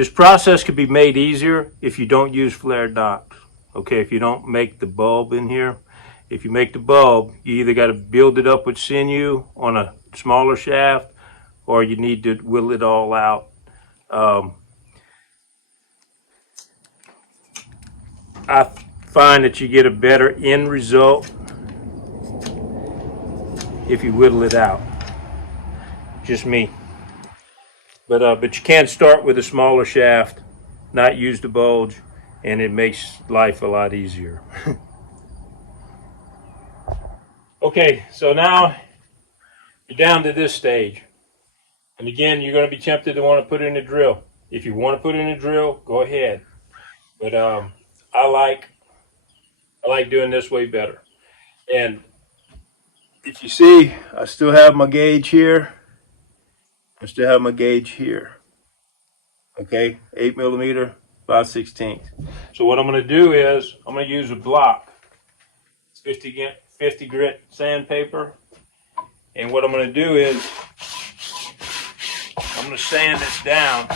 This process could be made easier if you don't use flared nocks. Okay, if you don't make the bulb in here. If you make the bulb, you either got to build it up with sinew on a smaller shaft, or you need to whittle it all out. I find that you get a better end result if you whittle it out. Just me. But you can start with a smaller shaft, not use the bulge, and it makes life a lot easier. Okay, so now you're down to this stage. And again, you're going to be tempted to want to put in a drill. If you want to put in a drill, go ahead. But I like doing this way better. And if you see, I still have my gauge here. I still have my gauge here. Okay, 8mm, 5/16. So what I'm going to do is I'm going to use a block. It's 50 grit sandpaper. And what I'm going to do is I'm going to sand this down.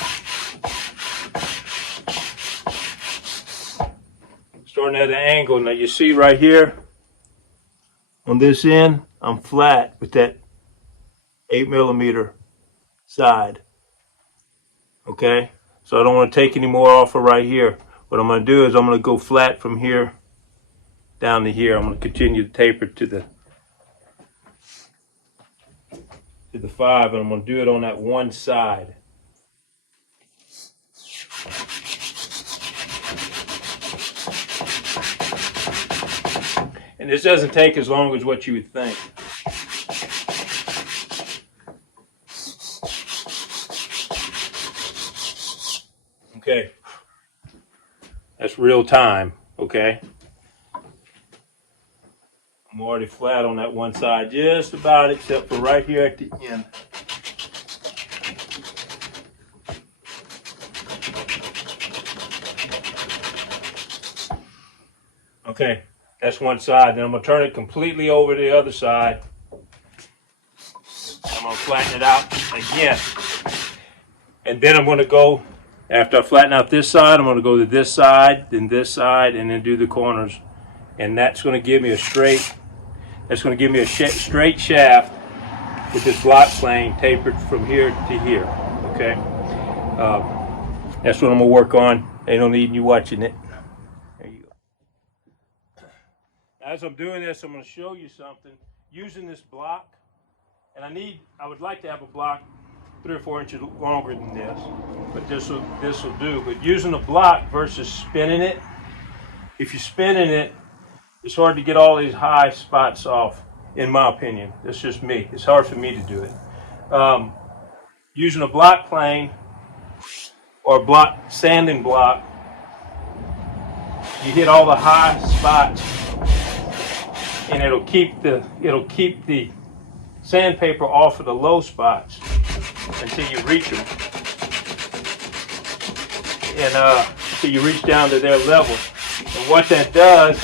Starting at an angle. Now you see right here on this end, I'm flat with that 8mm side. Okay, so I don't want to take any more off of right here. What I'm going to do is I'm going to go flat from here down to here. I'm going to continue to taper to the 5, and I'm going to do it on that one side. And this doesn't take as long as what you would think. Okay, that's real time, okay? I'm already flat on that one side, just about, except for right here at the end. Okay, that's one side. Then I'm going to turn it completely over to the other side. I'm going to flatten it out again. And then I'm going to go, after I flatten out this side, I'm going to go to this side, and then do the corners. And that's going to give me a straight, straight shaft with this block plane tapered from here to here. Okay? That's what I'm going to work on. Ain't no need in you watching it. There you go. As I'm doing this, I'm going to show you something. Using this block, and I would like to have a block 3 or 4 inches longer than this, but this will do. But using a block versus spinning it, if you're spinning it, it's hard to get all these high spots off, in my opinion. That's just me. It's hard for me to do it. Using a block plane or a sanding block, you hit all the high spots, and it'll keep the sandpaper off of the low spots until you reach them, and until you reach down to their level. And what that does,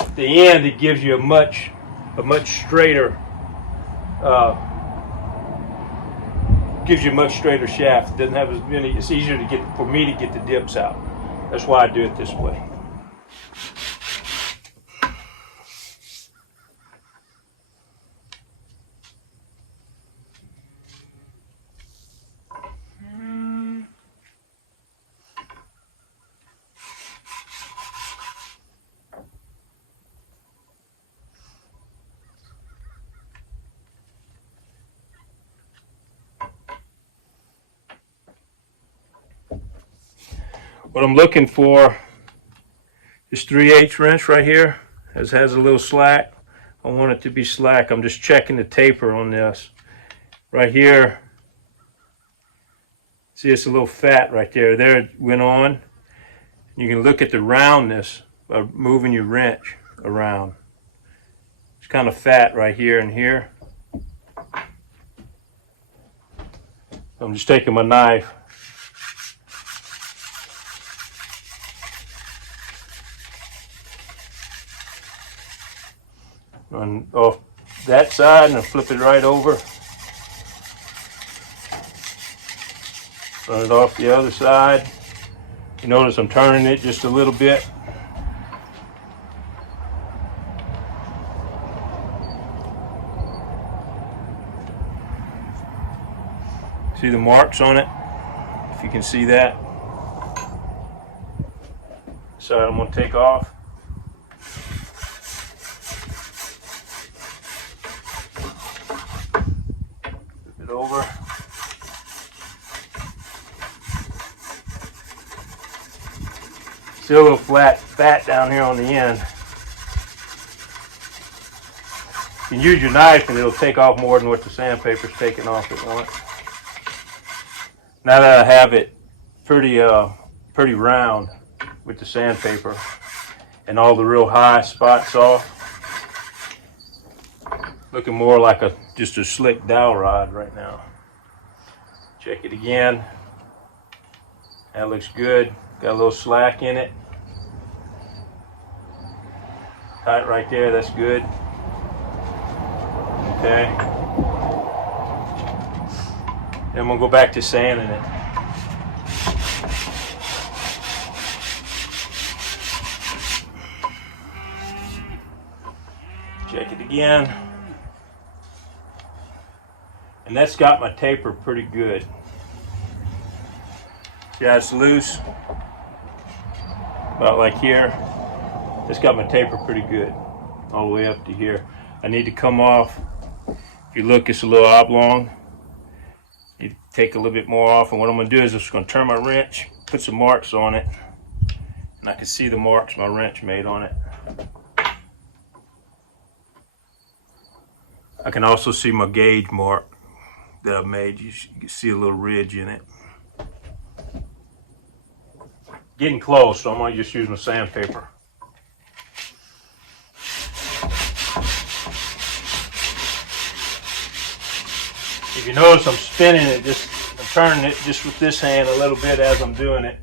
at the end, it gives you a much straighter shaft. It doesn't have as many. It's easier for me to get the dips out. That's why I do it this way. What I'm looking for is 3/8 wrench right here. It has a little slack. I want it to be slack. I'm just checking the taper on this. Right here, see it's a little fat right there. There it went on. You can look at the roundness by moving your wrench around. It's kind of fat right here and here. I'm just taking my knife. Run off that side and I'll flip it right over. Run it off the other side. You notice I'm turning it just a little bit. See the marks on it? If you can see that. So I'm going to take off. Flip it over. See a little fat down here on the end. You can use your knife and it'll take off more than what the sandpaper's taking off at once. Now that I have it pretty round with the sandpaper and all the real high spots off, looking more like just a slick dowel rod right now. Check it again. That looks good. Got a little slack in it. Tight right there, that's good. Okay. Then I'm gonna go back to sanding it. Check it again. And that's got my taper pretty good. See how it's loose? About like here. It's got my taper pretty good. All the way up to here. I need to come off. If you look, it's a little oblong. You take a little bit more off, and what I'm going to do is I'm just going to turn my wrench, put some marks on it, and I can see the marks my wrench made on it. I can also see my gauge mark that I've made. You can see a little ridge in it. Getting close, so I'm going to just use my sandpaper. If you notice, I'm spinning it, I'm turning it just with this hand a little bit as I'm doing it.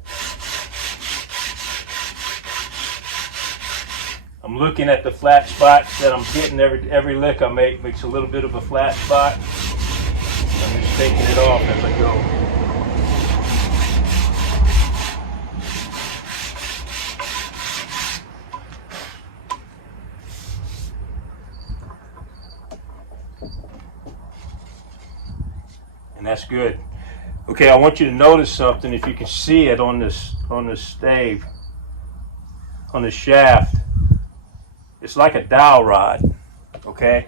I'm looking at the flat spots that I'm hitting. Every lick I make makes a little bit of a flat spot. I'm just taking it off as I go. And that's good. Okay, I want you to notice something. If you can see it on this stave, on this shaft, it's like a dowel rod. Okay,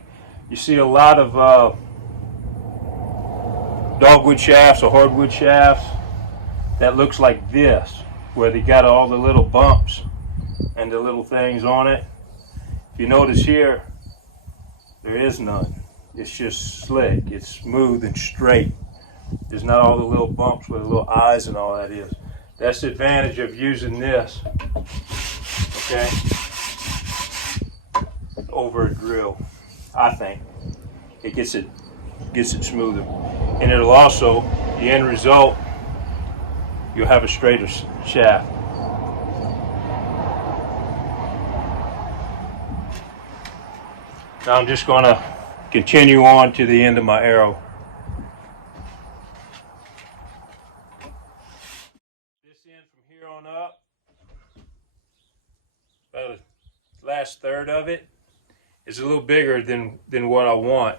you see a lot of dogwood shafts or hardwood shafts that looks like this, where they got all the little bumps and the little things on it. If you notice here, there is none. It's just slick. It's smooth and straight. There's not all the little bumps where the little eyes and all that is. That's the advantage of using this, okay, over a drill. I think it gets it smoother, and it'll also, the end result, you'll have a straighter shaft. Now I'm just going to continue on to the end of my arrow. This end from here on up, about the last third of it, is a little bigger than what I want.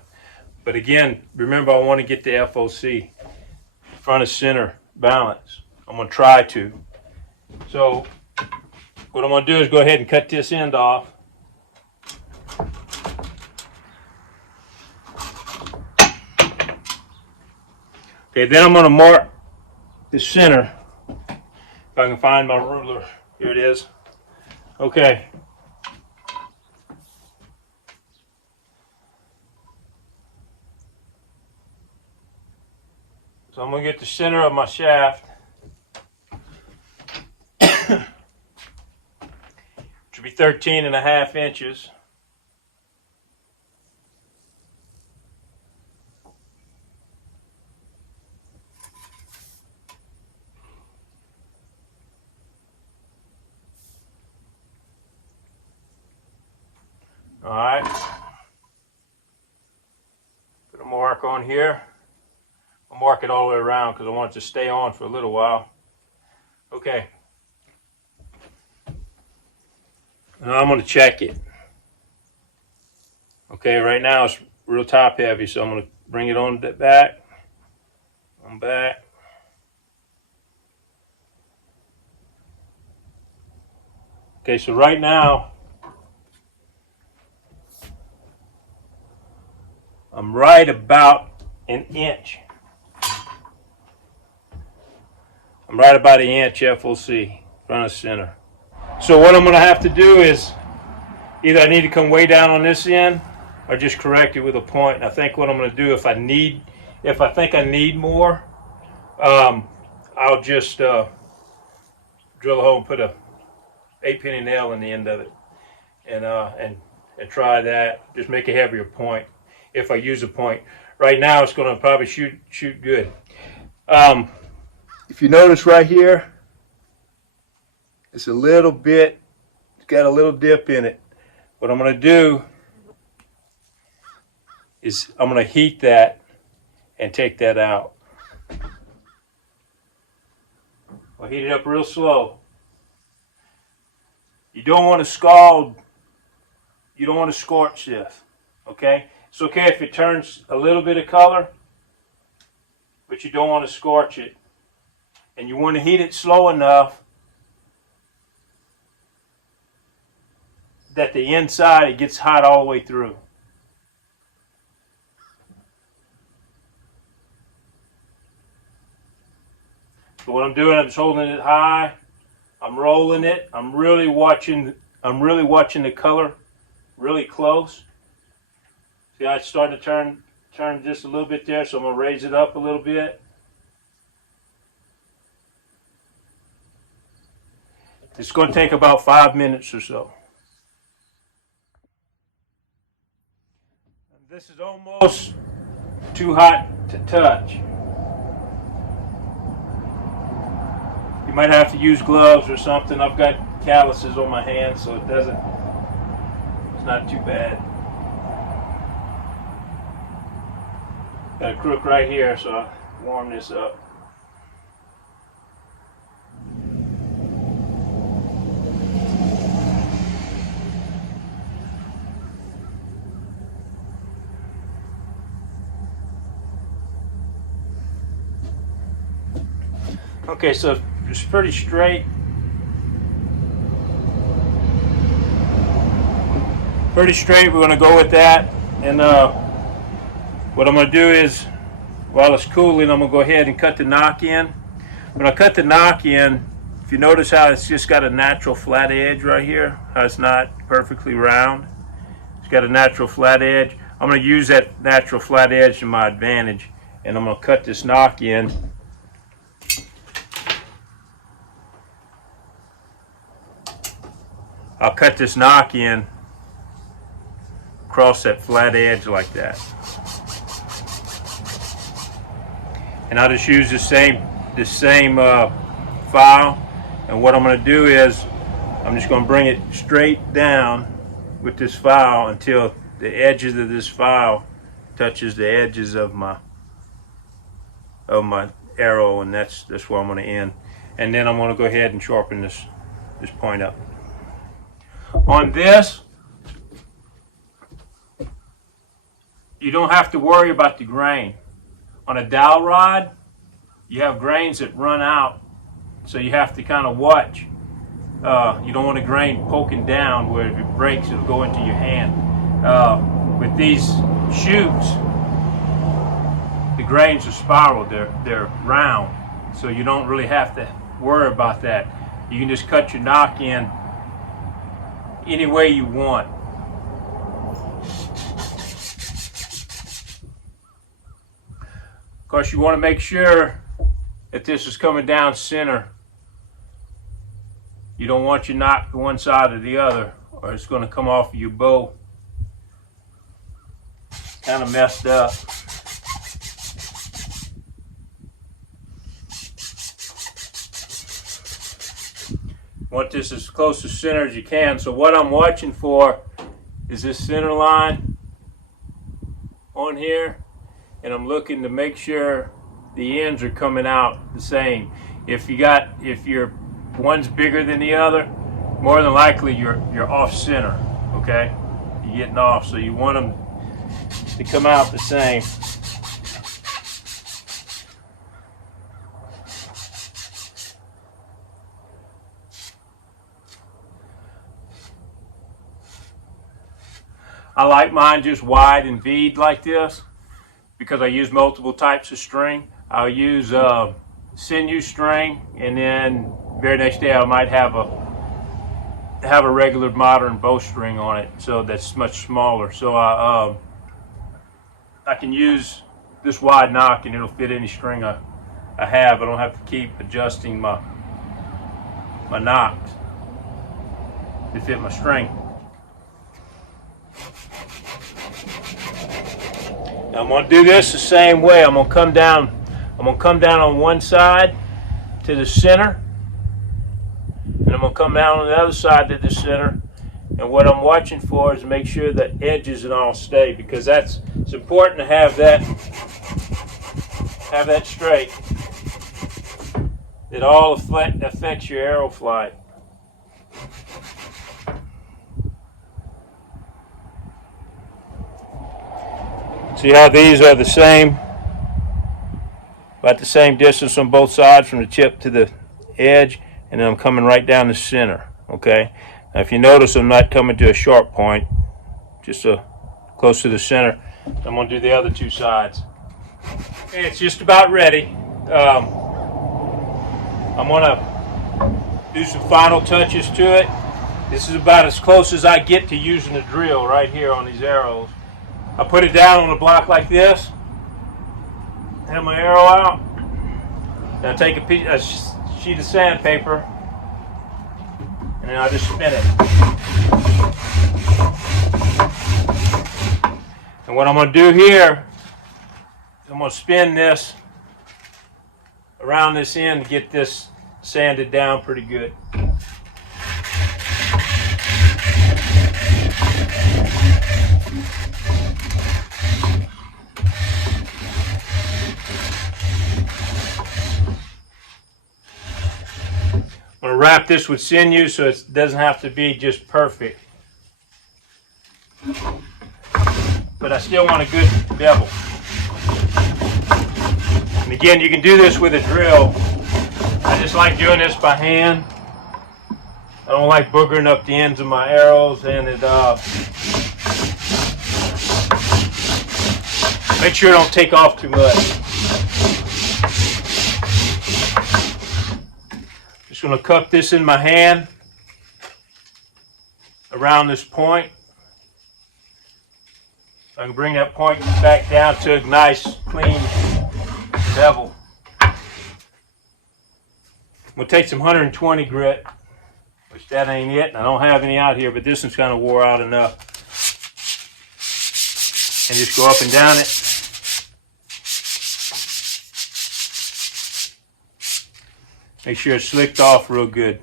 But again, remember, I want to get the FOC, front of center balance. I'm going to try to. So what I'm going to do is go ahead and cut this end off. Okay, then I'm going to mark the center. If I can find my ruler. Here it is. Okay. So I'm going to get the center of my shaft, which will be 13.5 inches. All right. Put a mark on here. I'll mark it all the way around because I want it to stay on for a little while. Okay. Now I'm going to check it. Okay, right now it's real top heavy, so I'm going to bring it on the back. On back. Okay, so right now I'm right about an inch. I'm right about an inch FOC, front of center. So what I'm going to have to do is either I need to come way down on this end or just correct it with a point. And I think what I'm going to do, if I think I need more, I'll just drill a hole and put a 8-penny nail in the end of it, and try that. Just make a heavier point if I use a point. Right now, it's going to probably shoot good. If you notice right here, it's a little bit. It's got a little dip in it. What I'm going to do is I'm going to heat that and take that out. I'll heat it up real slow. You don't want to scald. You don't want to scorch this. Okay? It's okay if it turns a little bit of color, but you don't want to scorch it. And you want to heat it slow enough that the inside, it gets hot all the way through. So what I'm doing, I'm just holding it high. I'm rolling it. I'm really watching the color really close. See how it's starting to turn just a little bit there, so I'm going to raise it up a little bit. It's going to take about 5 minutes or so. This is almost too hot to touch. You might have to use gloves or something. I've got calluses on my hands, so it's not too bad. Got a crook right here, so I'll warm this up. Okay, so it's pretty straight. Pretty straight, we're going to go with that. And what I'm going to do is, while it's cooling, I'm going to go ahead and cut the knock in. When I cut the knock in, if you notice how it's just got a natural flat edge right here, how it's not perfectly round. It's got a natural flat edge. I'm going to use that natural flat edge to my advantage, and I'm going to cut this knock in. I'll cut this knock in across that flat edge like that. And I'll just use the same file. And what I'm going to do is I'm just going to bring it straight down with this file until the edges of this file touches the edges of my arrow, and that's where I'm going to end. And then I'm going to go ahead and sharpen this point up. On this, you don't have to worry about the grain. On a dowel rod, you have grains that run out, so you have to kind of watch. You don't want a grain poking down where if it breaks, it'll go into your hand. With these shoots, the grains are spiral, they're round, so you don't really have to worry about that. You can just cut your knock in any way you want. Of course, you want to make sure that this is coming down center. You don't want you knock one side or the other, or it's going to come off of your bow kind of messed up. Want this as close to center as you can. So what I'm watching for is this center line on here, and I'm looking to make sure the ends are coming out the same. If your one's bigger than the other, more than likely you're off center. Okay, you're getting off, so you want them to come out the same. I like mine just wide and V'd like this because I use multiple types of string. I'll use sinew string, and then very next day I might have a regular modern bowstring on it, so that's much smaller. So I can use this wide knock and it'll fit any string I have. I don't have to keep adjusting my knocks to fit my string. Now I'm going to do this the same way. I'm going to come down on one side to the center, and I'm going to come down on the other side to the center. And what I'm watching for is make sure the edges and all stay, because it's important to have that straight. It all affects your arrow flight. See how these are the same, about the same distance on both sides from the tip to the edge, and then I'm coming right down the center, okay? Now if you notice, I'm not coming to a sharp point, just close to the center. I'm going to do the other two sides. Okay, it's just about ready. I'm going to do some final touches to it. This is about as close as I get to using a drill right here on these arrows. I put it down on a block like this, have my arrow out, then I take a sheet of sandpaper, and then I just spin it. And what I'm going to do here is I'm going to spin this around this end to get this sanded down pretty good. I'm going to wrap this with sinew so it doesn't have to be just perfect. But I still want a good bevel. And again, you can do this with a drill. I just like doing this by hand. I don't like boogering up the ends of my arrows, and it make sure it don't take off too much. Just going to cup this in my hand around this point. I can bring that point back down to a nice, clean bevel. I'm going to take some 120 grit, which that ain't it, and I don't have any out here, but this one's kind of wore out enough. And just go up and down it. Make sure it's slicked off real good.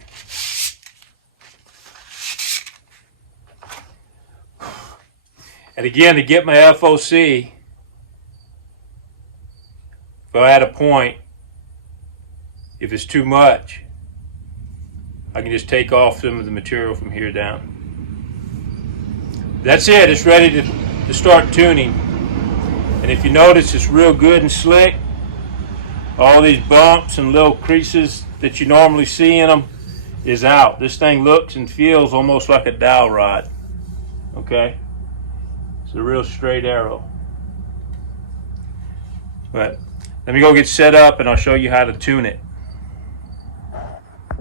And again, to get my FOC, if I add a point, if it's too much, I can just take off some of the material from here down. That's it. It's ready to start tuning. And if you notice, it's real good and slick. All these bumps and little creases that you normally see in them is out. This thing looks and feels almost like a dowel rod. Okay? It's a real straight arrow. But let me go get set up and I'll show you how to tune it.